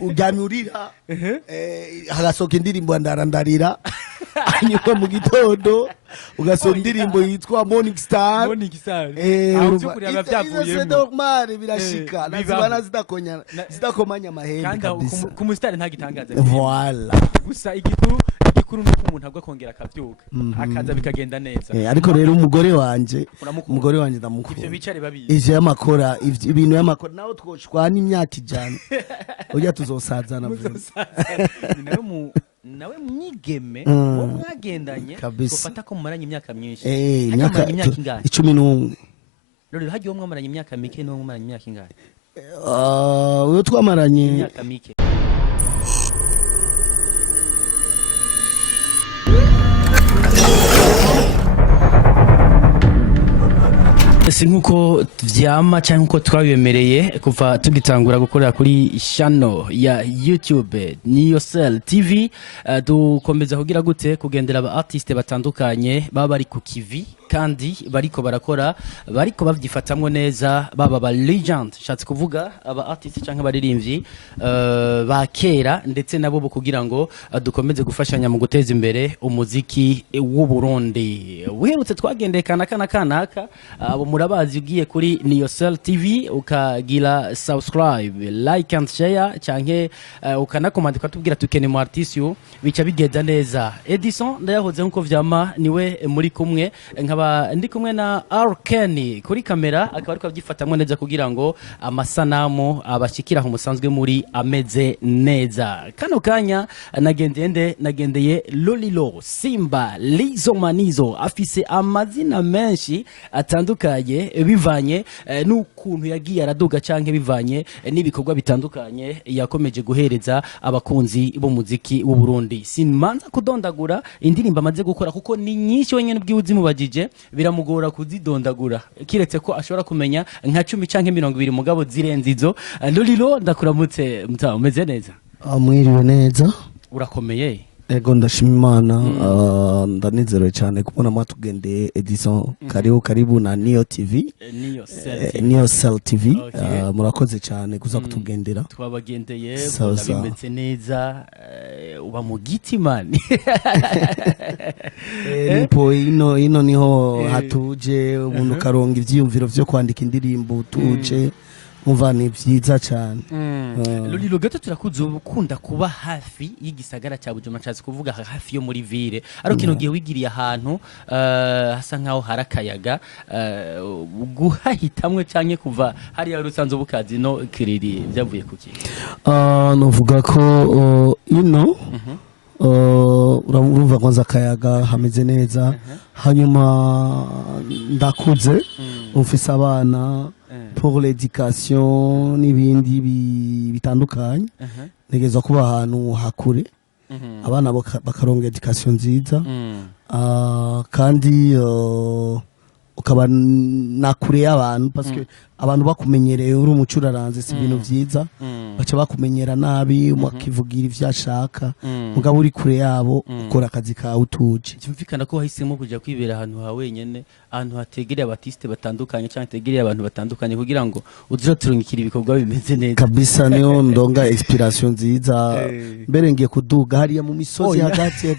uryamurira hagasoka indirimbo ndarandarira hanyuma mu gitondo ugasoka indirimbo yitwa Morning Star byavuyemo normal birashika nazibana zidakomanya amahembe kabisa ku mustari ntagitangaza voilà gusa igikuru nuko umuntu agwa kongera akavyuka akaza bikagenda neza ariko rero umugore wanje ndamukunda ivyo bicare babizi ivyo yamakora ibintu yamakora naho twoshwana imyaka ijana oya tuzosazana nawe mwigeme wo mwagendanye gufata ko mumaranye imyaka myinshi imyaka ingahe 11 rero hagiye mwamaranye imyaka mike no mwamaranye imyaka ingahe uyo twamaranye imyaka mike nkuko vyama cyangwa nkuko twabibemereye kuva tugitangura gukorera kuri channel ya YouTube Niyosel TV dukomeza kugira gute kugendera aba artiste batandukanye baba bari ku kivi kandi bariko barakora bariko bavyifatamwe neza baba ba legend shatse kuvuga aba artiste cyangwa baririmbyi bakera ndetse nabo bo kugira ngo dukomeze gufashanya mu guteza imbere umuziki w'u Burundi wiherutse twagendeye kanaka abo murabazi ugiye kuri Niyosel TV ukagira subscribe like and share cyangwa ukanakomanda ukatubwira tukene mu artiste yo bica bigenda neza Edison ndayahoze nkuko vyama niwe muri kumwe ndi kumwe na Arkeni kuri kamera akaba ariko abyifatamwe neza kugira ngo amasanamu abashikira aho musanzwe muri ameze neza kano kanya nagendeye Lolilo Simba Lizo Manizo afise amazina menshi atandukanye bivanye n'ukuntu yagiye araduga canke bivanye n'ibikorwa bitandukanye yakomeje guhereza abakunzi bo muziki w'u Burundi sinmanza kudondagura indirimbo amaze gukora kuko ni nyinshi wenyene bw'ibuzi mubajije biramugora kuzidondagura kiretse ko ashobora kumenya nka 10 canke 20 mugabo zirenze izo Lolilo ndakuramutse mutaho umeze neza mwiriwe neza urakomeye ego ndashima Imana ndanezerewe cyane kubona mwatugendeye Edison karibu na Niyosel TV murakoze cyane kuza kutugendera twabagendeye bimeze neza uba mu giti man nipo ino niho hatuje umuntu karonga ivyiyumviro vyo kwandika indirimbo tuje umva ni vyiza cyane Lolilo gato turakuze ukunda kuba hafi y'igisagara cya Bujumbura cyazi kuvuga hafi yo muri ville ariko kino gihe wigiriye ahantu hasa nkaho harakayaga guhahitamwe canke kuva hari ya rusanzo bukazi no kiriri byavuye kuki novuga ko urumva kwanza akayaga hameze neza hanyuma ndakuze ufise abana pour l'éducation n'ibindi bitandukanye negeza kuba ahantu hakure abana bakaronga education nziza kandi ukaba nakure y'abantu parce que abantu bakumenyereye uri umucuraranze si ibintu vyiza baca bakumenyera nabi umakivugira ivyashaka mugabo uri kure yabo ukora akazi kawe utuje cyumvikana ko wahisemo kuja kwibera ahantu ha wenyene ahantu hategereye abatiste batandukanye cyangwa hategereye abantu batandukanye kugira ngo uziroturungikira ibikorwa bimeze neza kabisa niyo ndonga inspiration nziza mbere ngiye kuduga hariya mu misozi hagati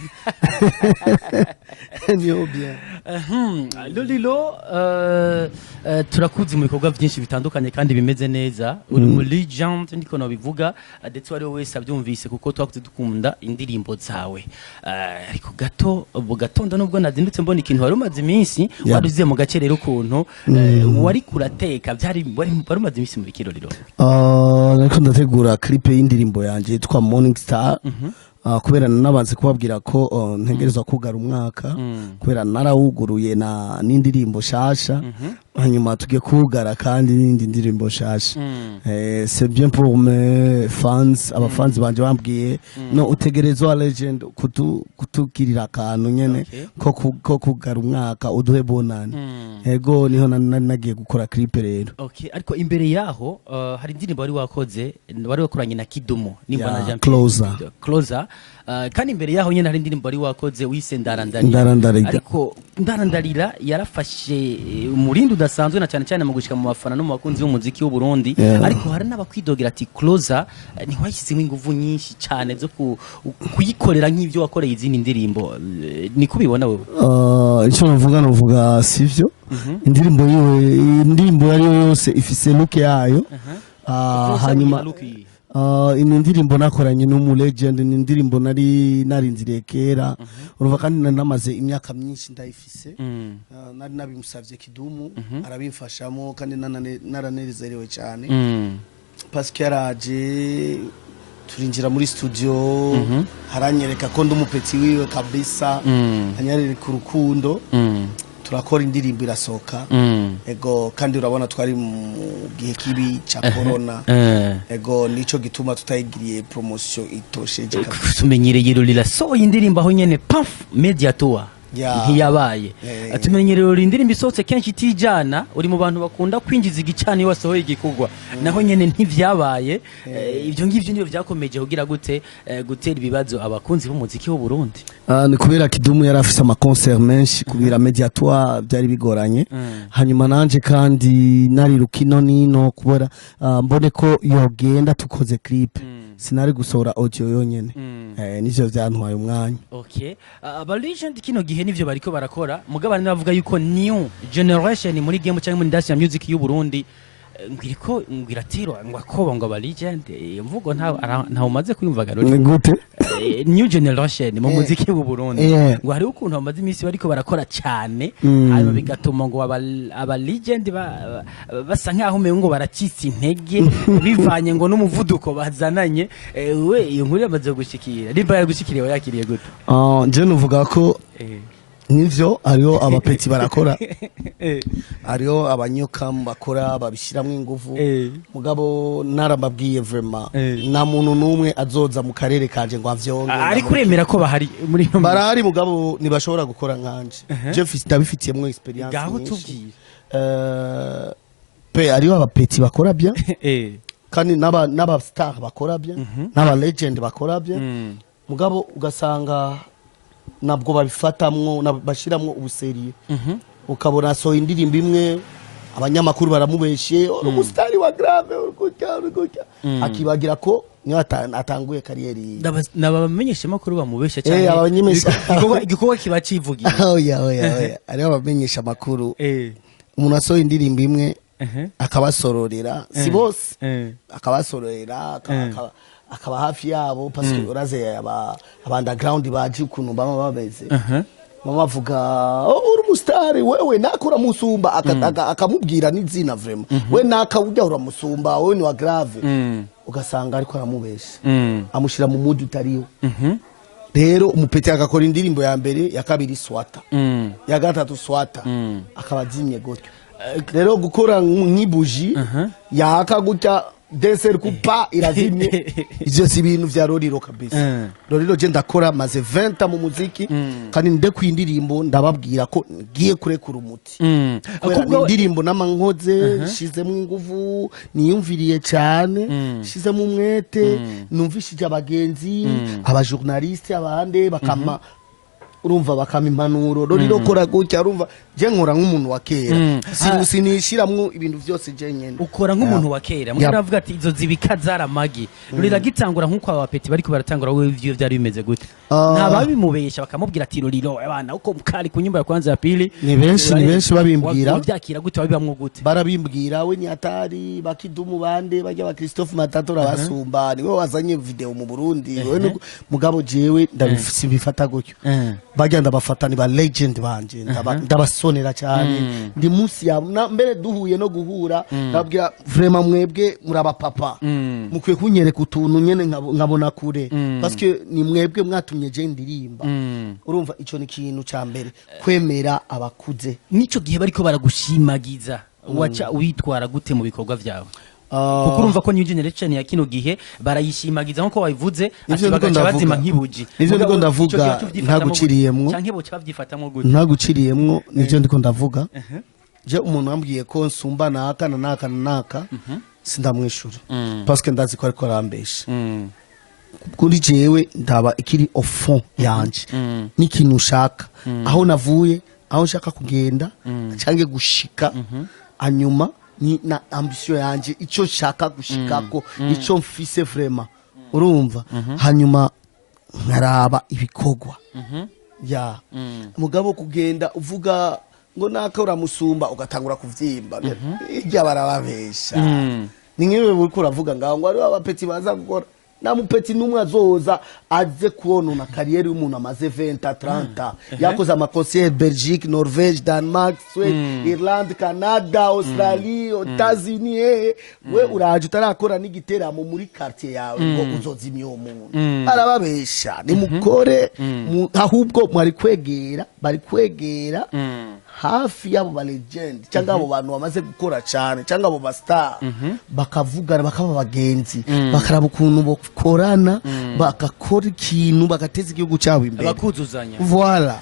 niyo bien Lolilo turakuzi mu bikorwa byinshi bitandukanye kandi bimeze neza uri mu legend ndiko no bivuga ndetse wari wese abyumvise kuko twakuze dukunda indirimbo zawe ariko gatondo nubwo nazindutse mbona ikintu wari umaze iminsi waruziye mu gace rero ukuntu wari kurateka byari wari umaze iminsi muri Lolilo nako ndategura clip y'indirimbo yanje yitwa Morning Star kubera nabanze kubabwira ko ntegerezwa kugara umwaka kubera narawuguruye n'indirimbo shasha hanyuma tugiye kugara kandi n'indi ndirimbo shasha c'est bien pour mes fans abafans banje bambwiye no utegerezwa legend kutugirira akantu nyene ko kugara umwaka uduhe bonane ego niho nagiye gukora clip rero okay ariko imbere yaho hari indirimbo wari wakoranye na Kidumo nimba na Jean Closer kandi imbere yaho nyene hari indirimbo wari wakoze wise ndarandarira ariko ndarandarira yarafashe umurindi udasanzwe na cyane cyane mu gushika mu bafana no mu bakunzi b'umuziki w'u Burundi ariko hari n'abakwidogera ati closer ntiwayishyizemo ingufu nyinshi cyane zo kuyikorera nk'ivyo wakoreye izindi ndirimbo ni kubibona wewe icyo navuga sivyo indirimbo yari yose ifise look yayo hanyuma ino ndirimbo nakoranye n'umu legend ni indirimbo narinziriye kera urumva kandi namaze imyaka myinshi ndayifise nari nabimusavye Kidumu arabimfashamo kandi naranezerewe cyane parce que yaraje turinjira muri studio haranyereka ko ndumupeti wiwe kabisa anyareka urukundo turakora indirimbo irasoka ego kandi urabona twari mu gihe kibi cha corona ego nico gituma tutayigiriye promotion itosheje tumenyereye Lolilo so indirimbo aho nyene paf media tour ntiyabaye atumenyereye indirimbo isotse kenshi tijana uri mu bantu bakunda kwinjiza igicana iyo wasohoye igikugwa naho nyene ntivyabaye ivyo ngivyo niyo vyakomeje kugira gute gutera ibibazo abakunzi b'umuziki w'u Burundi ni kubera Kidumu yarafise ama concert menshi kubira mediatoire byari bigoranye hanyuma nanje kandi nari rukino nino kubera mbone ko yogenda tukoze clip sinari gusohora audio yonyene nivyo vyantwaye umwanya okay aba legend kino gihe nivyo bariko barakora mugabane bavuga yuko new generation muri game cyangwa muri industry ya music y'u Burundi ngiriko ngiratiro ngwakoba ngo aba legend mvugo nta umaze kwimvaga rero gute new generation mu muziki w'u Burundi ngo hari ukuntu bamaze imisi bariko barakora cyane hanyuma bigatuma ngo aba legend basa nkaho ngo baracitse intege bivanye ngo n'umuvuduko bazananye we iyo nkuru yamaze gushikira riba yagushikiriye yakiriye gute je nuvuga ko nivyo ariyo abapeti barakora ariyo abanyoka bakora babishiramwe ingufu mugabo narababwiye vraiment na muntu numwe azoza mu karere kanje ngo avyonge ari kuremera ko bahari muri no barahari mugabo nibashobora gukora nkanje je ndabifitiyemo experience gaho tubwira pe ariyo abapeti bakora bien kandi n'aba star bakora bien n'aba legend bakora bien mugabo ugasanga nabwo babifatamwo bashyiramwo ubuseriye ukabona so indirimbo imwe abanyamakuru baramubeshe umusitari wa grave urukujya akibagira ko niyo atanguye kariyeri n'abamenyesha makuru bamubesha cyane igikorwa kiba civugira oya ariyo abamenyesha makuru umuntu asohoye indirimbo imwe akabasororera si bose akabasororera akaba hafi yabo parce que uraze aba underground baje ukuntu baba babeze mama avuga uri umusitari wewe nakora musumba akamubwira n'izina vraiment we nakawujya uramusumba wewe ni wa grave ugasanga ariko aramubesha amushira mu mood utariyo rero umupeti agakora indirimbo ya mbere ya kabiri swata ya gatatu swata akabazimye gutyo rero gukora nk'ibuji yaka gutya desert kupa irazimye ivyo si ibintu vya Lolilo kabisa Lolilo je ndakora maze 20 mu muziki kandi nde kwindirimbo ndababwira ko ngiye kurekura umuti kubera indirimbo namankoze shizemo ingufu niyumviriye cyane shizemo umwete numvishije abagenzi aba journaliste abande bakama urumva bakama impanuro Lolilo kora gutya urumva je nkora nk'umuntu wa kera sinishiramwo ibintu byose je nyene ukora nk'umuntu wa kera muravuga ati izo zibika zaramagi Lolilo gitangura nk'uko abapeti bariko baratangura wewe ivyo byari bimeze gute ntababimubesha bakamubwira ati Lolilo abana uko mukari ku nyumba ya kwanza ya pili ni benshi babimbwira byakira gute babibamwo gute barabimbwira we ni atari bakidumu bande bajya ba Christophe Matatora basumba niwe wazanye video mu Burundi we mugabo jewe ndabifata gutyo bajya ndabafata ni ba legend banje ndabasonera cyane ndi munsi ya mbere duhuye no guhura ndabwira vraiment mwebwe muraba papa mukwiye kunyereka utuntu nyene nkabona kure parce que ni mwebwe mwatumye je ndirimba urumva ico ni kintu ca mbere kwemera abakuze nico gihe bariko baragushimagiza wacha witwara gute mu bikorwa vyawe kuko urumva ko new generation ya kino gihe barayishimagiza nko wabivuze ati bagaca bazima nkibuji nivyo ndiko ndavuga ntaguciriyemwo canke bo cavyifatamwo gute ntaguciriyemwo nivyo ndiko ndavuga je umuntu ambwiye ko nsumba naka sindamwishura parce que ndazi ko ariko arambesha kuri jewe ndaba ikiri au fond yanje n'ikintu ushaka aho navuye aho nshaka kugenda canke gushika hanyuma ni na ambition yanje ico nshaka gushikako ico mfise vraiment urumva hanyuma nkaraba ibikorwa ya mugabo kugenda uvuga ngo naka uramusumba ugatangura kuvyimba irya barababesha ni nkiwe buriko uravuga ngaho ngo ari abapeti baza gukora na mupeti numwe azoza aze kuonona kariyeri y'umuntu amaze 20-30 yakoze amakonsier Belgique, Norvège, Denmark, Suède, Irlande, Canada, Australie, États-Unis we uraje utarakora n'igiteramo muri quartier yawe ngo uzozimye uwo muntu arababesha ni mukore ahubwo bari kwegera hafi y'abo ba legend cyangwa abo bantu bamaze gukora cyane cyangwa abo ba star bakavugana bakaba bagenzi bakaraba ukuntu bokorana bagakora ikintu bagateza igihugu cyabo imbere bakuzuzanya voilà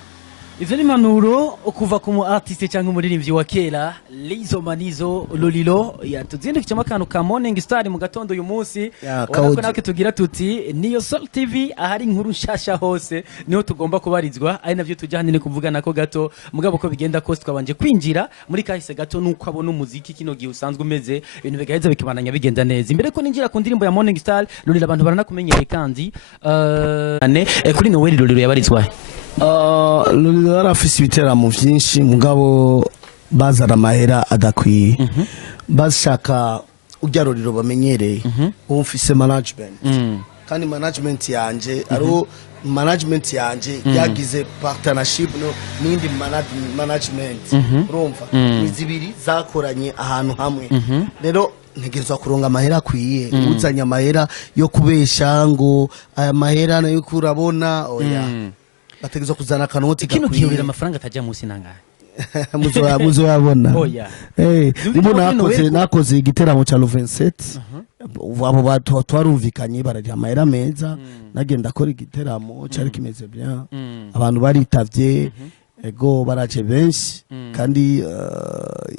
ivyo ni manuro kuva ku mu artiste cyangwa umuririmbyi wa kera Lizo Manizo Lolilo yatuzindukije akantu ka Morning Star mu gatondo uyu munsi urako nake tugira tuti Niyosel TV ahari inkuru nshasha hose niho tugomba kubarizwa ari navyo tujyane kuvugana ko gato mugabo ko bigenda kose twabanje kwinjira muri kahise gato nuko abona umuziki kino gihe usanzwe umeze ibintu bigaheza bikibananya bigenda neza imbere ko ninjira ku ndirimbo ya Morning Star Lolilo abantu baranakumenyereye kandi kuri niwe Lolilo yabarizwa Lolilo arafise ibiteramo vyinshi mugabo bazana amahera adakwiye bashaka urya Lolilo bamenyereye umfise management kandi management yanje aro management yanje yagize partnership n'indi management urumva zibiri zakoranye ahantu hamwe rero ntegerezwa kuronga amahera akwiye uzanya amahera yo kubesha ngo aya mahera nayo kurabona oya bategezwa kuzana akanoti kino kiyurira amafaranga atajya munsi nangahe muzo yabona nakoze igiteramo cha 27 abo batu twarumvikanye barari amahera meza nagenda akora igiteramo cyari kimeze bien abantu baritavye ego baraje benshi kandi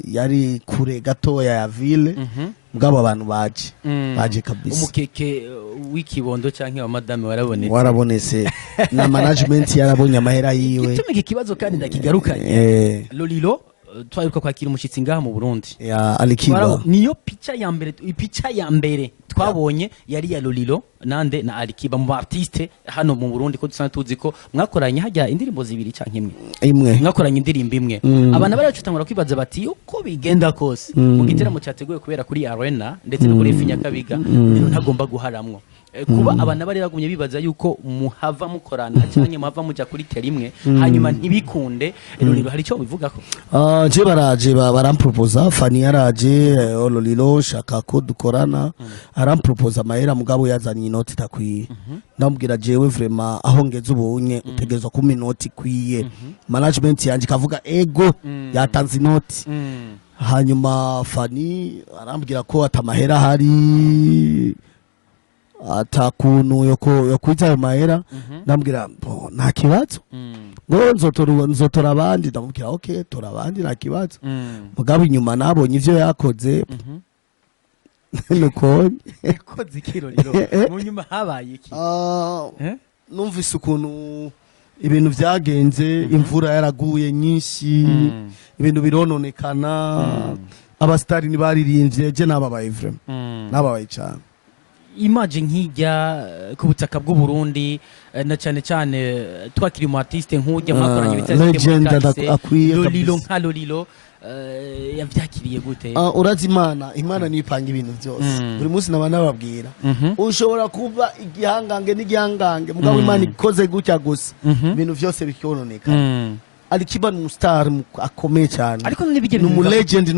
yari kure gatoya ya ville mugabo abantu baje kabisa umukeke w'ikibondo canke wa madame warabonetse na management yarabonye amahera yiwe gitumike kibazo kandi ndakigarukanye Lolilo twaruka kwakira umushitsi ngaha mu Burundi ya Alikiba niyo picha ya mbere twabonye yari ya Lolilo nande na Alikiba mu artiste hano mu Burundi ko dusanzwe tuzi ko mwakoranye hajya indirimbo zibiri canke imwe mwakoranye indirimbo imwe abana bari bacutangura kwibaza bati uko bigenda kose mu giteramo cyateguwe kubera kuri arena ndetse no kuri Finyakabiga ntagomba guharamwo kuba abana bari bagumye bibaza yuko muhava mukorana cyangwa muhava muja kuri terimwe hanyuma ntibikunde Lolilo hari cyo bivuga ko je baraje baramproposa Fani yaraje Lolilo shaka ko dukorana aramproposa mahera mugabo yazanye inoti takwiye ndamubwira jewe vraiment aho ngeze ubunye utegerezwa ku minoti kwiye management yanje kavuga ego yatanze inoti hanyuma Fani arambwira ko atamahera hari atakuntu yo kwita mahera ndambwira nta kibazo ngo nzotora abandi ndamubwira okay tora abandi nta kibazo mugabo inyuma nabonye ivyo yakoze nuko yakoze ikiroriro mu nyuma habaye iki numvise ukuntu ibintu byagenze imvura yaraguye nyinshi ibintu birononekana abastari nibaririmbye je nababaye vraiment nababaye cyane image nkijya ku butaka bw'u Burundi na cyane cyane twakiri mu artiste nk'ujya mwakoranye biteze Lolilo nka Lolilo yavyakiriye gute urazi imana nipanga ibintu byose buri munsi nabana babwira ushobora kuba igihangange n'igihangange mugabo imana ikoze gutya gusa ibintu byose bikononeka Alikiba ni star akomeye cyane ariko nibigere numu legend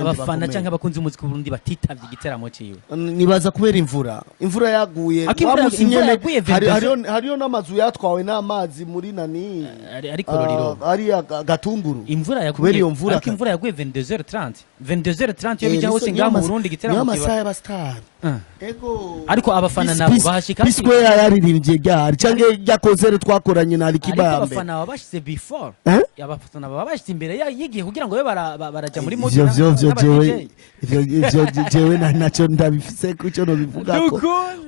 abafana cyangwa abakunzi umuziki Burundi batitavye igiteramo ciwe nibaza kubera imvura yaguye hariyo n'amazu yatwawe n'amazi muri nani ariko Lolilo ari gatunguru imvura yaguye iyo mvura ariko imvura yaguye 22h30 yo bijya hose ngaha mu Burundi igiteramo kiba ya star ego ariko abafana nabo bahashika biswe yaririmbye gari cyangwa yakozere twakoranye na Alikiba ariko abafana babashyize before abafana babashyize imbere yigiye kugira ngo baraja muri moto jewe nacyo ndabifise kucyo no bivuga ko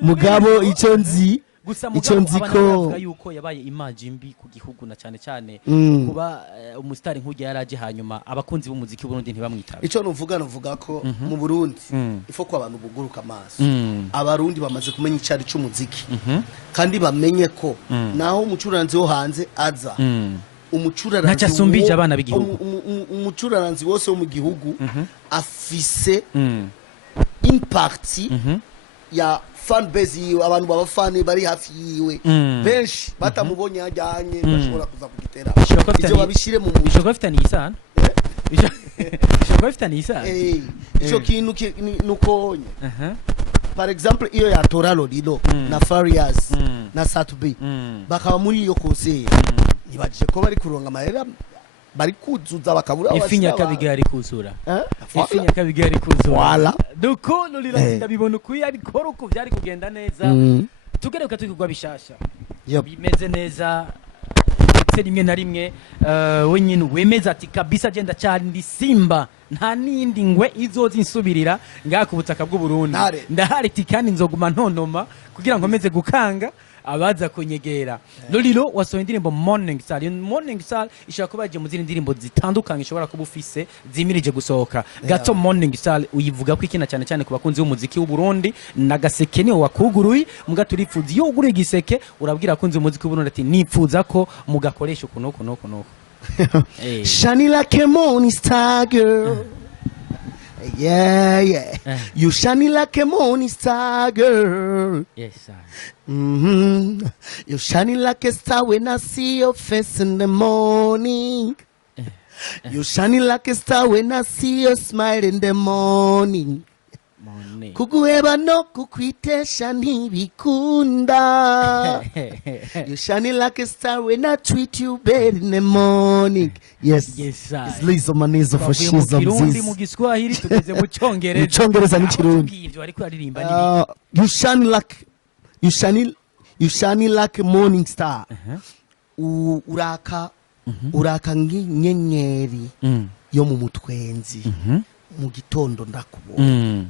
mugabo icyo nzi gusa ico mugabo nziko bavuga yuko yabaye image mbi ku gihugu na cyane cyane kuba umustar nk'ujya yaraje hanyuma abakunzi b'umuziki Burundi ntibamwitabe. ico nuvuga ko mu Burundi ifo ko abantu buguruka amaso abarundi bamaze kumenya icari c'umuziki kandi bamenye ko naho umucuranzi wo hanze aza umucuraranzi ntacasumbije abana b'igihugu umucuraranzi wose wo mu gihugu afise impact ya fan base yiwe, abantu babafane bari hafi yiwe benshi batamubonye yajyanye bashobora kuza kugitera ivyo babishire mu mujyi bishobora bafitanye isano bishobora bafitanye isano ico kintu nukonye par exemple iyo yatora Lolilo na Farias na Satubi bakaba muri iyo conseil nibajije ko bari kuronga amahera bari kuzuza bakabura ifinya kabigari kuzura ifinya kabigari kuzura wala duko Lolilo ndabibona kuya bikora uko byari kugenda neza tugeruka tukigwa bishasha bimeze neza ndetse rimwe na rimwe wenyine wemeza ati kabisa agenda cyane ndi simba nta nindi ngwe izoza insubirira ngaha ku butaka bw'u Burundi ndahari tikani nzoguma ntonoma kugira ngo meze gukanga abaza kunyegera. Lolilo wasohoye indirimbo Morning Star. Morning Star ishaka kuba mu zindi ndirimbo zitandukanye ishobora kuba ufise zimirije gusohoka. Gato Morning Star uyivuga ko ikina cyane cyane ku bakunzi b'umuziki w'u Burundi na gaseke niyo wakuguruye mugaturifuza iyo uguruye igiseke urabwira akunzi b'umuziki w'u Burundi ati nipfuza ko mugakoresha ukuntu. Shiny like a morning star girl. Yeah. You shiny like a morning star girl. Yes, sir. You shiny like a star when I see your face in the morning. You shiny like a star when I see your smile in the morning. Kugueba no kukwitesha ntibikunda. You shiny like a star when I treat you bad in the morning. Yes, sir. It's Lizo Manizo for shiz of this. Mu Giswahili tugeze mu Cyongereza. Mu Cyongereza n'ikirundi. Ibyo ariko aririmba ni you shiny like a morning star. Uraka nk'inyenyeri yo mu mutwenzi. Mu gitondo ndakubona.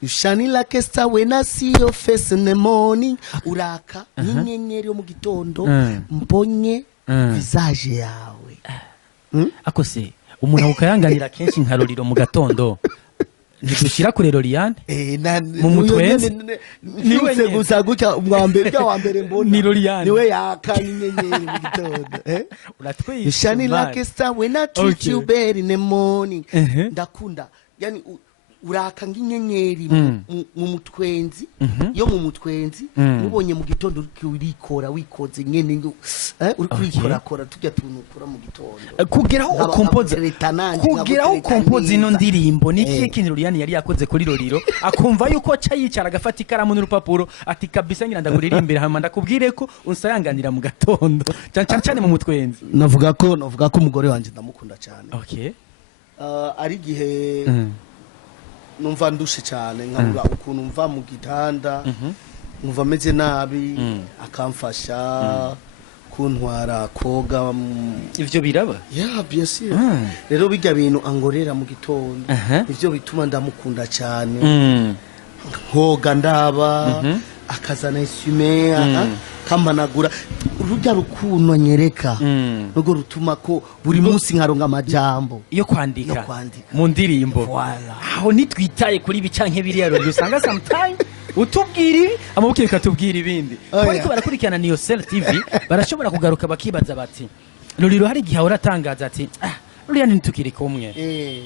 You shiny like a star when I see your face in the morning. Uraka nk'inyenyeri yo mu gitondo mbonye visage yawe. Akose umuntu ukayanganira kenshi nka Lolilo mu gatondo ntidushira kure Loliane mu mutwenzi niwe gusa gutya umwambere wa mbere mbona ni Loliane niwe yaka nk'inyenyeri mu gitondo uratwiye. You shiny like a star when I treat you bad in the morning. Ndakunda yani uraka nk'inyenyeri mu mutwenzi yo mu mutwenzi mubonye mu gitondo urikora wikoze nyene uri kwikora tujya tunukura mu gitondo kugeraho ukompoza ino ndirimbo ni ikihe kintu Loliane yari yakoze kuri Lolilo akumva yuko ca yicara agafata ikaramu n'urupapuro ati kabisa ngira ndaguririmbira hama ndakubwire ko unsayanganira mu gatondo cyane mu mutwenzi. navuga ko umugore wanje ndamukunda cyane. Okay. Ari gihe numva ndushe cyane nkabura ukuntu mva mu gitanda numva meze nabi akamfasha kuntwara koga ivyo biraba bien sûr. Rero bijya bintu angorera mu gitondo ivyo bituma ndamukunda cyane. Koga ndaba akazana isume kamanagura urujya rukuno nyereka nugo rutuma ko buri munsi nkaronga amajambo yo kwandika mu ndirimbo. Aho nitwitaye kuri bicanke biri yaro usanga sometime utubwira amabukire katubwira ibindi ariko barakurikirana Niyosel TV barashobora kugaruka bakibaza bati Lolilo hari gihe uratangaza ati Loliane ntukiri kumwe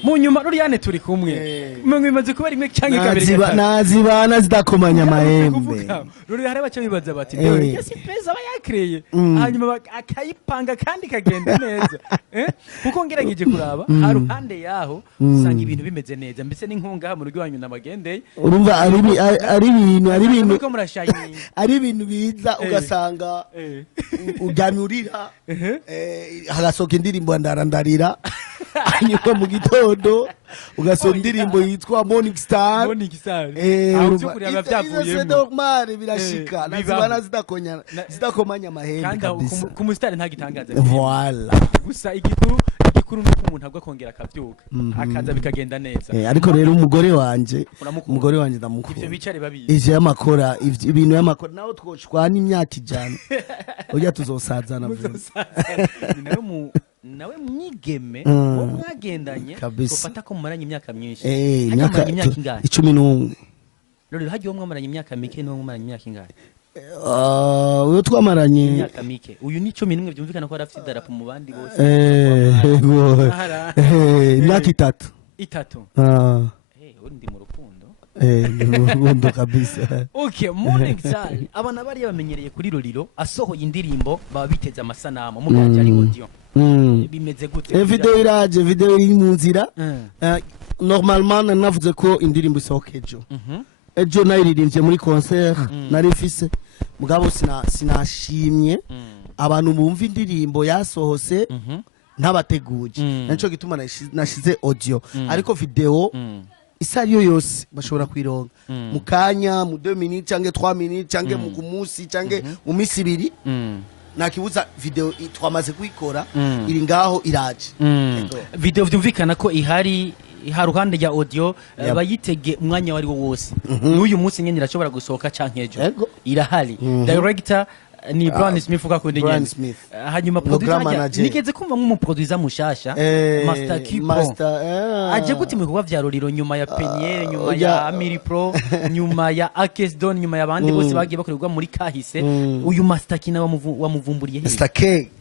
mu nyuma Loliane turi kumwe mwimaze kuba rimwe canke kabiri nazibana zidakomanya mahembe. Lolilo hari bacha bibaza bati yesi pesa bayakreye hanyuma akayipanga kandi kagenda neza kuko ngerageje kuraba haruhande yaho usanga ibintu bimeze neza mbese n'inkunga mu rugo wanyu namagendeye urumva ari ibintu biza ugasanga ujyanyurira hagasoka indirimbo ndarandarira hanyuma mu gitondo ugasoma indirimbo yitwa Morning Star. Aho cyukuri abavyavuyemo normal birashika nazibana zidakomanya amahembe kabisa. Ku mustar nta gitangaza. Voilà. Gusa igikuru igikuru nuko umuntu agwa kongera akavyuka akaza bikagenda neza ariko rero umugore wanje ivyo ndamukunda bicare babizi ije yamakora ibintu yamakora naho twoshwana imyaka ijana oya tuzosazana nawe mwigeme wo mwagendanye ufata ko mumaranye imyaka myinshi imyaka 11 Lolilo hagiye wo mwamaranye imyaka mike no mwamaranye imyaka ingahe uyo twamaranye imyaka mike uyu ni 11 byumvikana ko arafite idarapo mu bandi bose imyaka 3 undi mu rukundo rukundo kabisa okay morning time abana bari bamenyereye kuri Lolilo asohoye indirimbo baba biteze amasanamu muganje ari audio bimeze gute video iri mu nzira normalement navuze ko indirimbo isohokejo ejo nayiririmvye muri concert nari mfise mugabo sinashimye abantu bumva indirimbo yasohose ntabateguje naco gituma nashize audio ariko video isariyo yose bashobora kwironga mukanya mu 2 minutes canke 3 minutes canke mu kumusi canke mu misi ibiri nakibuza video twamaze kuyikora iri ngaho iraje video vyumvikana ko ihari haruhande ya audio bayitege umwanya wari wo wose n'uyu munsi nyene irashobora gusohoka canke ejo irahari director ni Brian Smith ukakundi nyene hanyuma producer nigeze kumva nk'umu producer mushasha Master Kiba aje gute mu kuba vya Lolilo nyuma ya Peniel nyuma ya Amiri Pro nyuma ya Akes Don nyuma ya bandi bose bagiye bakorerwa muri kahise uyu Master Kina wamuvumburiye he Master K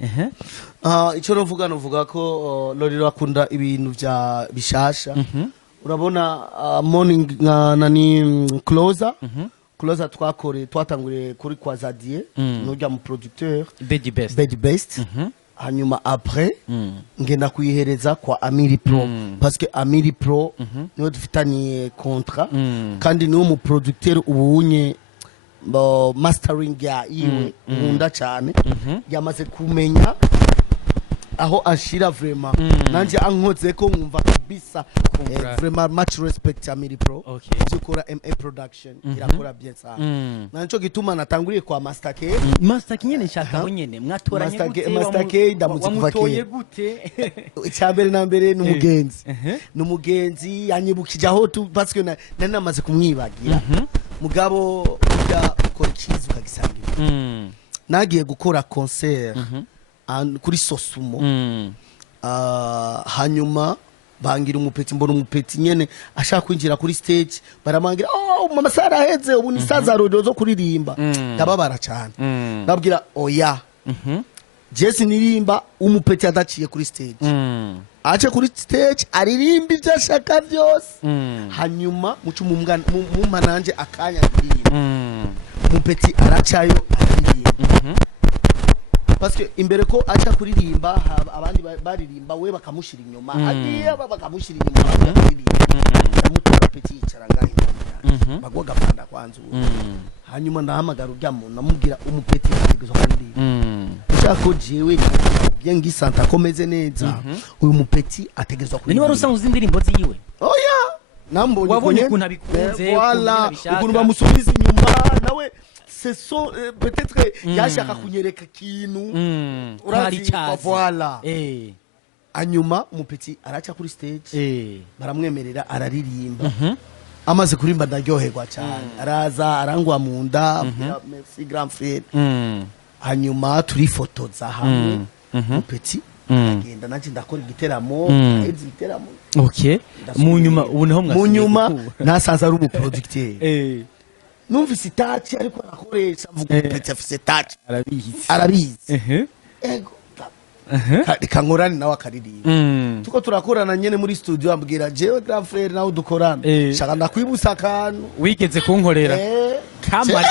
ico novuga ko Lolilo akunda ibintu vya bishasha urabona morning nani closer twatanguriye kuri kwa Zadie n'urya mu producteur Bedi Best hanyuma après ngenda kuyihereza kwa Amiri Pro parce que Amiri Pro niwe dufitaniye contrat kandi niwe mu producteur ubunye mastering ya iwe nkunda cyane yamaze kumenya aho ashira vraiment nanje ankoze ko nkumva kabisa vraiment much respect Amiri Pro cyukora MA production irakora bien sana nanco gituma natanguriye kwa Master K nyene nshaka nyene mwatoranye gute Master K ndamuzikuvake gute icyambere na mbere n'umugenzi yanyibukije aho tu parce que nari namaze kumwibagira mugabo ujya ukora ikizi ukagisangira nagiye gukora concert kuri Sosumo hanyuma bangira umupeti mbona umupeti nyene ashaka kwinjira kuri stage baramangira mama Sara heze ubu ni saza rodo zo kuririmba ndababara cyane ndabwira oya Jesse nirimba umupeti adaciye kuri stage ace kuri stage aririmba ibyo ashaka byose hanyuma mucu mumpa nanje akanya ndirimba umupeti aracayo aririmba parce que imbere ko acha kuririmba abandi baririmba we bakamushira inyuma agiye bakamushira inyuma bamutora peti icarangaye bagwaga panda kwanza hanyuma ndahamagara urya muntu namubwira umupeti ategezo kandi ushako jewe byengi santa komeze neza uyu mupeti ategezo kuri ni wari usanzwe indirimbo ziyiwe oya nambonye wabonye kuntu abikunze ukuntu bamusubiza inyuma nawe c'est son peut-être yashaka kunyereka kintu urazi voilà hanyuma umupeti araca kuri stage baramwemerera araririmba amaze kurimba ndaryoherwa cyane araza arangwa mu nda merci grand frère hanyuma turifotoza hamwe umupeti agenda nanje ndakora igiteramo igiteramo okay munyuma ubu naho mwasize munyuma nasanze ari umuproducteur numvise touch ariko arakoresha mvuga umupeti afise touch arabizi ego kankorani nawe akaririmba tuko turakorana nyene muri studio ambwira jewe grand frère nawe dukorana shaka ndakwibusa akantu wigeze kunkorera kama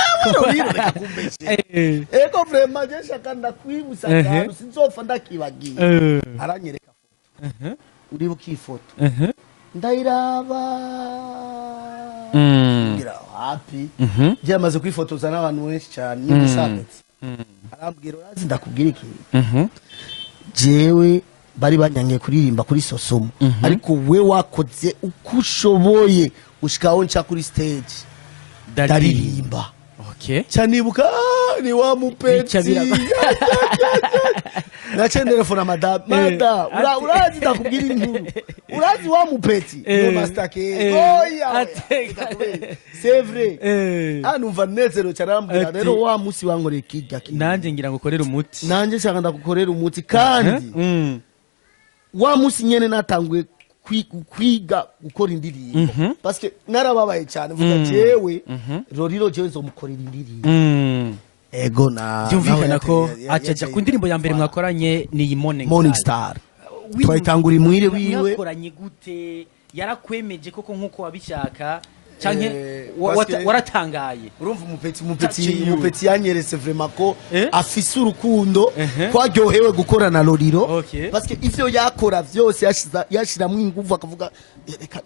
ego vraiment je shaka ndakwibusa akantu sinzopfa ndakibagiye aranyereka foto uribuka ifoto ndayiraba ngira happy je amaze kwifotoza n'abantu benshi cyane n'ibisabetse arambwira urazi ndakubwira iki jewe bari banyangiye kuririmba kuri Sosumo ariko we wakoze ukushoboye ushikaho nca kuri stage ndaririmba okay cyanibuka ni wa mupeti nachendere fona mada urazi ndakubwira inkuru urazi wa mupeti no mastake oya c'est vrai anumva nezero cyarambwira rero wa musi wankoreye kiga nanje ngira ngo korera umuti nanje cyangwa ndagukorera umuti kandi wa musi nyene natanguye kwiga gukora indirimbo parce que narababaye cyane vuga jewe Lolilo jewe nzomukorera indirimbo ego na byumvikana ko acaja ku ndirimbo ya mbere mwakoranye ni iyi Morning Star twayitangura imwire wiwe mwakoranye gute yarakwemeje koko nkuko wabishaka canke waratangaye urumva umupeti yanyeretse vraiment ko afise urukundo twaryohewe gukorana Lolilo parce que ivyo yakora vyose yashiramwe inguvu akavuga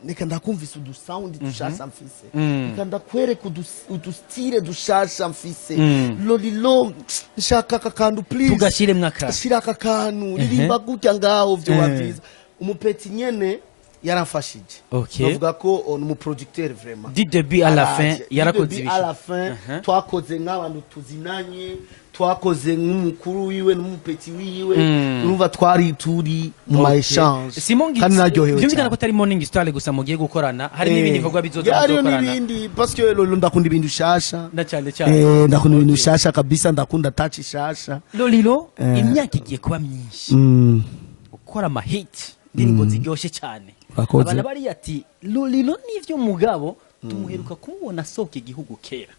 reka ndakumvise udu sound dushasha mfise reka ndakwereka udu style dushasha mfise Lolilo nshaka kakandu please tugashire mwaka shira kakantu ririmba gutya ngaho vyo waviza umupeti nyene yaramfashije bavuga ko ni mu producteur vraiment du début à la fin yarakoze à la fin twakoze nk'abantu tuzinanye twakoze nk'umukuru wiwe n'umupeti wiwe urumva twari turi mu ma échange kandi naryohewe byumvikana ko atari Morning Star gusa mugiye gukorana hari n'ibindi bivuga bizoza gukorana hari n'ibindi parce que Lolilo ndakunda ibintu shasha cyane cyane ndakunda ibintu shasha kabisa ndakunda touch shasha Lolilo imyaka igiye kuba myinshi ukora ama hit indirimbo ziryoshe cyane abana bari ati Lolilo nivyo mugabo tumuheruka kumubona soke igihugu kera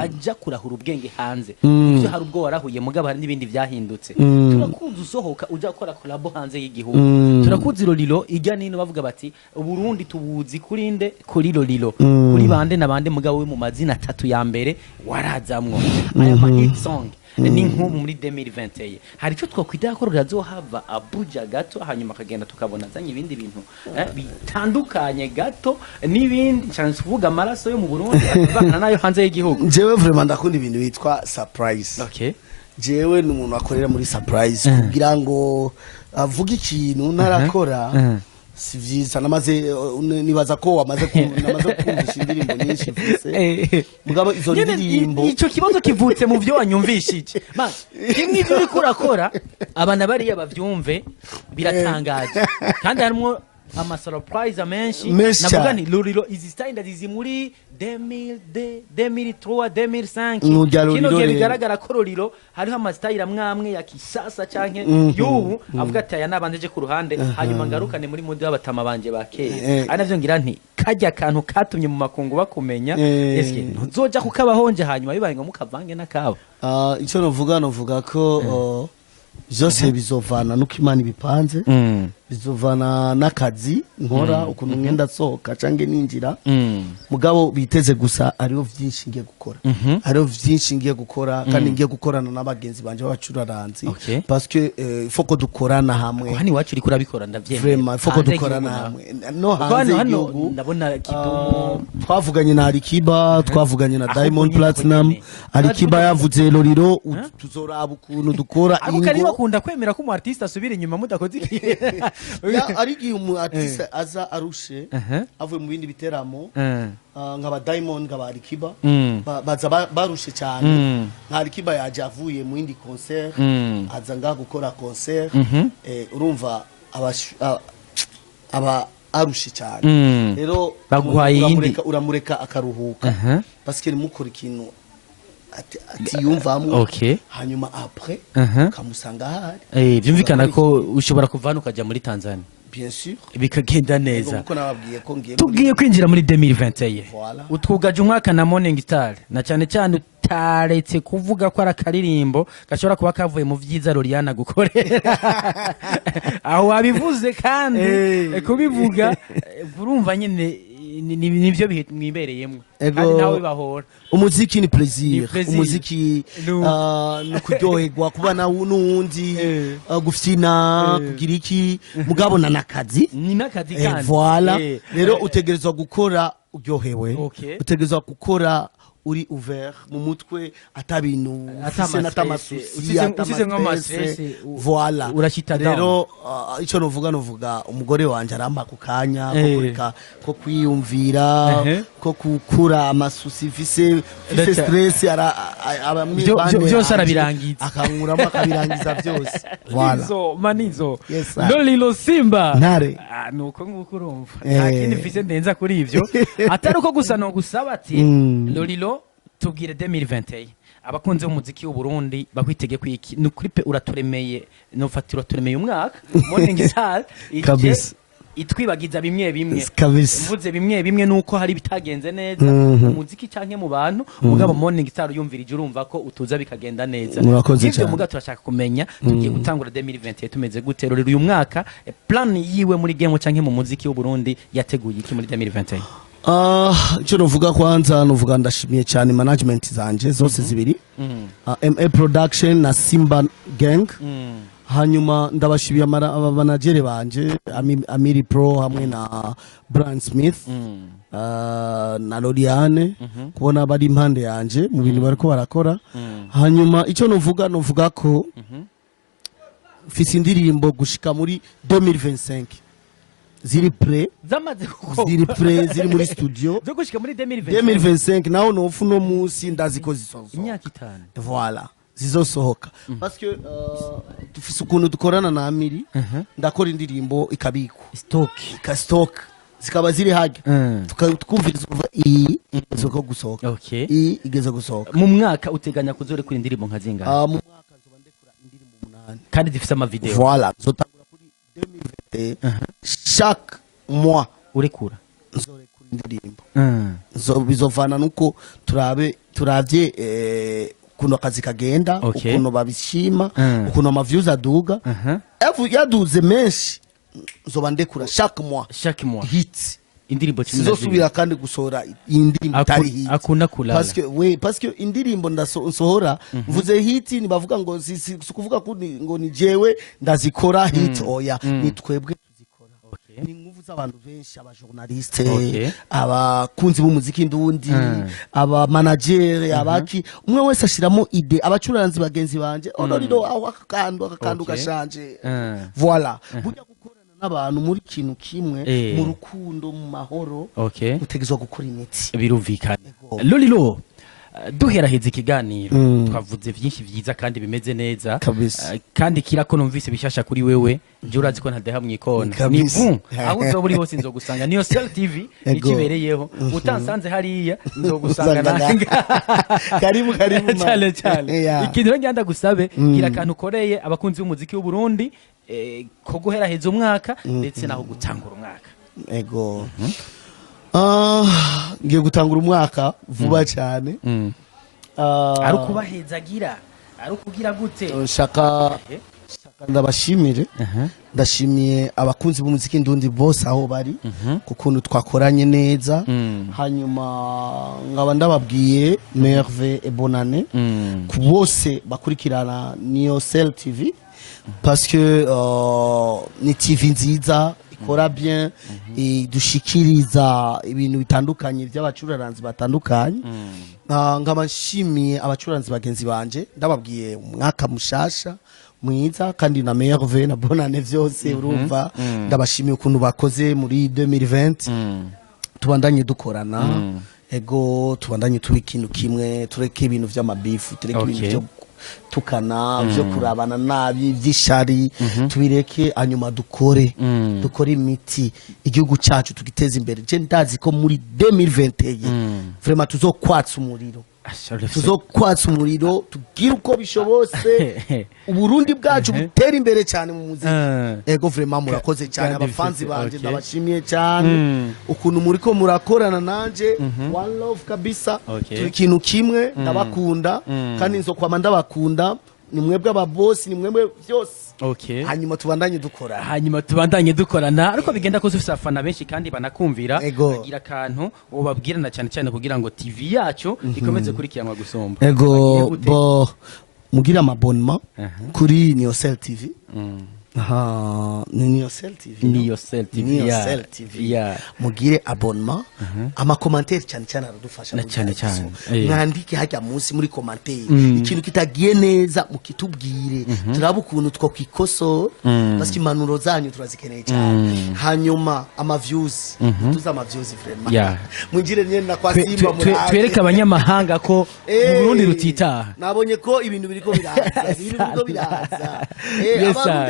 aja kurahura ubwenge hanze ivyo hari ubwo warahuye mugabo hari n'ibindi vyahindutse turakuzi usohoka uja gukora collabo hanze y'igihugu turakuzi Lolilo ijya nino bavuga bati Burundi tubuzi kurinde kuri Lolilo kuri bande na bande mugabo we mu mazina 3 ya mbere warazamwo aya ma hit song ni nk'ubu muri 2021 hari cyo twakwita ko rurazohava abuja gato hanyuma akagenda tukabona zanye ibindi bintu bitandukanye gato n'ibindi chance kuvuga amaraso yo mu Burundi akavana nayo hanze y'igihugu jewe vraiment ndakunda ibintu bitwa surprise jewe n'umuntu akorera muri surprise kugira ngo avuga ikintu narakora si vyiza namaze nibaza ko wamaze kumvisha indirimbo nyinshi mfise mugabo izo ndirimbo ico kibazo kivutse mu byo wanyumvishije man kimwe ibyo kurakora abana bari yabavyumve biratangaje kandi harimo ama surprise amenshi navuga ni Lolilo izi style zizi muri 2003 2005 kino bigaragara ko Lolilo hariho ama style amwe ya kisasa canke yubu avuga ati aya nabandeje ku ruhande hanyuma ngarukane muri mudi y'abatama banje bakeye anavyo ngira nti kajya kantu katumye mu makungu bakumenya eske ntuzoja kukabahonje hanyuma bibaye ngo mukavange nakabo ico novuga ko zose bizovana nuko Imana ibipanze bizovana n'akazi nkora ukuntu ngenda sohoka cange ninjira mugabo biteze gusa ariho vyinshi ngiye gukora ariho vyinshi ngiye gukora kandi ngiye gukorana n'abagenzi banje b'abacuraranzi parce que faut que dukorana hamwe hani wacu uri kurabikora ndavyemera vraiment faut que dukorana hamwe no hanze y'igihugu ndabona Kidumu twavuganye na Kiba twavuganye na Diamond Platinum Kiba yavuze Lolilo tuzoraba ukuntu dukora ingo bakunda kwemera ko umu artiste asubira inyuma mudakoze iki ari gihe umu artiste aza arushe avuye mu bindi biteramo nkaba Diamond nkaba Kiba baza barushe cyane nka Kiba yaje avuye mu yindi concert aza ngaha gukora concert urumva aba arushe cyane rero uramureka akaruhuka parce que mukora ikintu ati yumvamo hanyuma après kamusanga hari byumvikana ko ushobora kuvana ukaja muri Tanzania bien sûr bikagenda neza kuko nababwiye ko ngiye tugiye kwinjira muri 2021 utwugaje umwaka na Morning Star na cyane cyane utaretse kuvuga ko arakaririmbo gashobora kuba kavuye mu vyiza Loliana gukorera aho wabivuze kandi kubivuga urumva nyine nivyo mwimbereyemwe kandi nawe bahora umuziki ni plaisir umuziki no kuryoherwa kubana n'undi gufina kugira iki mugabo na nakazi ni nakazi kandi voilà rero utegerezwa gukora uryohewe utegerezwa gukora uri ouvert mu mutwe atabintu Atama n'atamasusi usize nk'amastress voilà urashita down rero ico novuga umugore wanje aramba ku kanya ko kureka ko kwiyumvira ko kukura amasusi mfise stress byose arabirangiza akankuramo akabirangiza byose voilà manizo Lolilo Simba ntare nuko nguko urumva nta kindi mfise ndenza kuri ivyo atari uko gusa no gusaba ati Lolilo tubwire 2021 abakunze umuziki w'u Burundi bakwitege kwiki nukuri pe uraturemeye nofatira turemeye umwaka morning star kabisa itwibagiza bimwe mvuze bimwe nuko hari bitagenze neza umuziki canke mu bantu mugabo morning star yumvirije urumva ko utuza bikagenda neza ivyo mugabo turashaka kumenya tugiye gutangura 2021 tumeze gute rero uyu mwaka plan yiwe muri game canke mu muziki w'u Burundi yateguye iki muri 2021 icyo novuga kwanza novuga ndashimiye cyane management zanje zose zibiri MA production na Simba gang hanyuma ndabashibiye abanagere banje Amiri Pro hamwe na Brand Smith na Loriane kubona bari impande yanje mu bintu bariko barakora hanyuma icyo novuga ko fisi indirimbo gushika muri 2025 ziri muri studio zo gushika muri 2025 naho nofu no musi ndaziko zisozo imyaka 5 voilà zizosohoka parce que tufise ukuntu dukorana na Amiri ndakora indirimbo ikabikwa stock zikaba ziri hage tukumviriza igeze ko gusohoka igeze gusohoka mu mwaka uteganya kuzore kuri indirimbo nka zingana mu mwaka nzoba ndekura indirimbo 8 kandi zifise ama video voilà zotangura kuri 2020 chaque mois urekura nzorekura indirimbo bizovana nuko turavye kuno akazi kagenda ukuntu babishima ukuntu ama views aduga yaduze menshi nzoba ndekura chaque mois hits indirimbo sizosubira kandi gusohora indirimbo tari hit akunda kulala parce que indirimbo ndasohora mvuze hit ni bavuga ngo kuvuga ngo ni jewe ndazikora hit oya ni twebwe tuzikora ni nguvu z'abantu benshi aba journaliste abakunzi b'umuziki ndundi aba manager abaki umwe wese ashiramo ide abacuranzi bagenzi banje Lolilo aho akakandu gashanje voilà burya n'abantu muri kintu kimwe mu rukundo mu mahoro utegezwa gukora imiti birumvikana Lolilo duheraheza ikiganiro twavuze byinshi byiza kandi bimeze neza kandi kirako numvise bishasha kuri wewe je urazi ko ntadeha mwikona ni vu aho uzo buri hose nzogusanga Niyosel TV ikibereyeho utansanze hariya nzogusanga nanga karibu cyane ikindi ngenda gusabe kira kantu koreye abakunzi b'umuziki w'u Burundi ko guheraheza umwaka ndetse naho gutangura umwaka ego ngiye gutangura umwaka vuba cyane ari kubahezagira ari kugira gute shaka ndabashimire ndashimiye abakunzi b'umuziki ndundi bose aho bari kukuntu twakoranye neza hanyuma ngaba ndababwiye merve et bonne année ku bose bakurikirana Niyosel TV parce que ni TV nziza ikora bien dushikiriza ibintu bitandukanye by'abacuranzi batandukanye ngaba nshimiye abacuranzi bagenzi banje ndababwiye umwaka mushasha mwiza kandi na merve na bonne année vyose urumva ndabashimiye ukuntu bakoze muri 2020 tubandanye dukorana ego tubandanye turi ikintu kimwe tureke ibintu vy'amabifu tureke ibintu byo tukana byo kurabana nabi byishari tubireke hanyuma dukore imiti igihugu cyacu tugiteza imbere je ndazi ko muri 2021 vraiment tuzokwatsa umuriro tugira uko bishobose uburundi bwacu butera imbere cyane mu muziki ego vraiment murakoze cyane abafanzi banje ndabashimiye cyane ukuntu muri ko murakorana nanje one love kabisa turi kintu kimwe ndabakunda kandi nzokwama ndabakunda ni mwebwe ababosi ni mwebwe byose hanyuma tubandanye dukorana ariko bigenda ko ufite abafana benshi kandi banakumvira bagira akantu ubabwirana cyane kugira ngo TV yacu ikomeze kurikiranwa gusomba mugira amabonnement kuri Niyosel TV ni Niyosel TV. Niyosel TV. Niyosel TV. Mugire abonnement. Ama commentaire cyane cyane aradufasha. Na cyane cyane. Mwandike hajya munsi muri commentaire. Ikintu kitagiye neza mukitubwire. Turabukuntu two kwikoso. Basi impanuro zanyu turazikeneye cyane. Hanyuma ama views. Tuza ama views vraiment. Mungire nyene na kwa Simba muri. Twereka abanyamahanga ko mu Burundi rutitaha. Nabonye ko ibintu biriko biraza. Ibintu biriko biraza.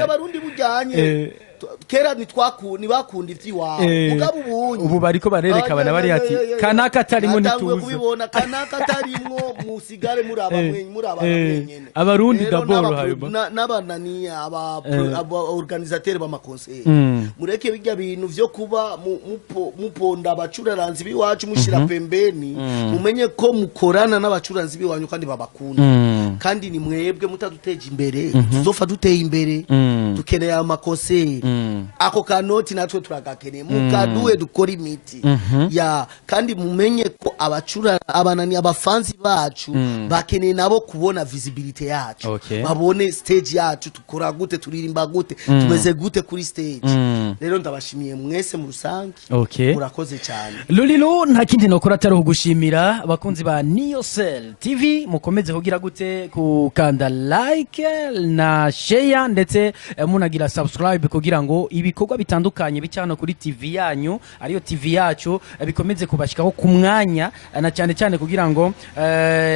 Abarundi bujanye kera ntibakunda ivy'iwabo mugabo ubu bariko barereka bana bari ati kanaka atarimo ntituzi kubibona kanaka atarimwo musigare muri mwenyene abarundi daboro hayuma n'abanani aba organisateur b'amakonseil mureke bijya bintu vyo kuba muponda abacuraranzi biwacu mushira pembeni mumenye ko mukorana n'abacuranzi biwanyu kandi babakunda kandi ni mwebwe mutaduteje imbere tuzofa duteye imbere dukeneye amakonseil ako kanoti natwe turagakeneye mukaduwe dukora imiti kandi mumenye ko abanani abafanzi bacu bakeneye nabo kubona visibility yacu babone stage yacu tukora gute turirimba gute tumeze gute kuri stage rero ndabashimiye mwese mu rusange murakoze cyane Lolilo nta kindi nokora atari kugushimira abakunzi ba Niyosel TV mukomeze kugira gute kukanda like na share ndetse munagira subscribe kugira ngo ibikorwa bitandukanye bicano kuri TV yanyu ariyo TV yacu bikomeze kubashikaho ku mwanya na cyane cyane kugira ngo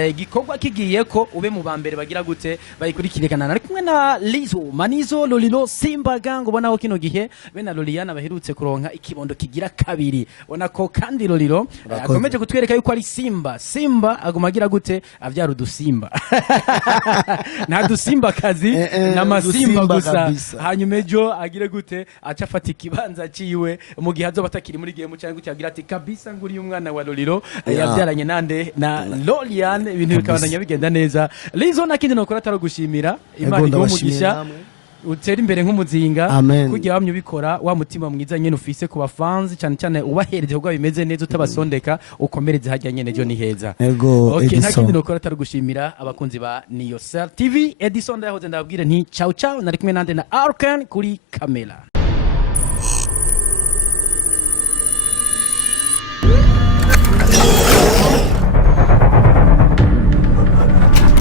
igikorwa kigiye ko ube mu bambere bagira gute bayikurikirikana ari kumwe na Lizo Manizo Lolilo Simba gang ubona ko kino gihe bena Loliana baherutse kuronka ikibondo kigira kabiri ubona ko kandi Lolilo akomeje kutwereka yuko ari Simba aguma agira gute avyara udusimba nta dusimba kazi na masimba gusa hanyuma ejo agire gute acafata ikibanza ciwe mu gihe azoba atakiri muri game cyangwa cyagira ati kabisa nguri umwana wa Lolilo yabyaranye nande na Lolian ibintu bikabandanya bigenda neza Lizo nakindi nokora ataro gushimira Imana igumugisha utera imbere nk'umuzinga kugira bamwe bikora wa mutima mwiza nyene ufise ku bafanzi cyane cyane ubahereze kuko bimeze neza utabasondeka ukomereze hajya nyene jo ni heza nakindi nokora ataro gushimira abakunzi ba Niyosel TV Edison ndahoze ndabwire nti ciao nari kumwe nande na Arkan kuri kamera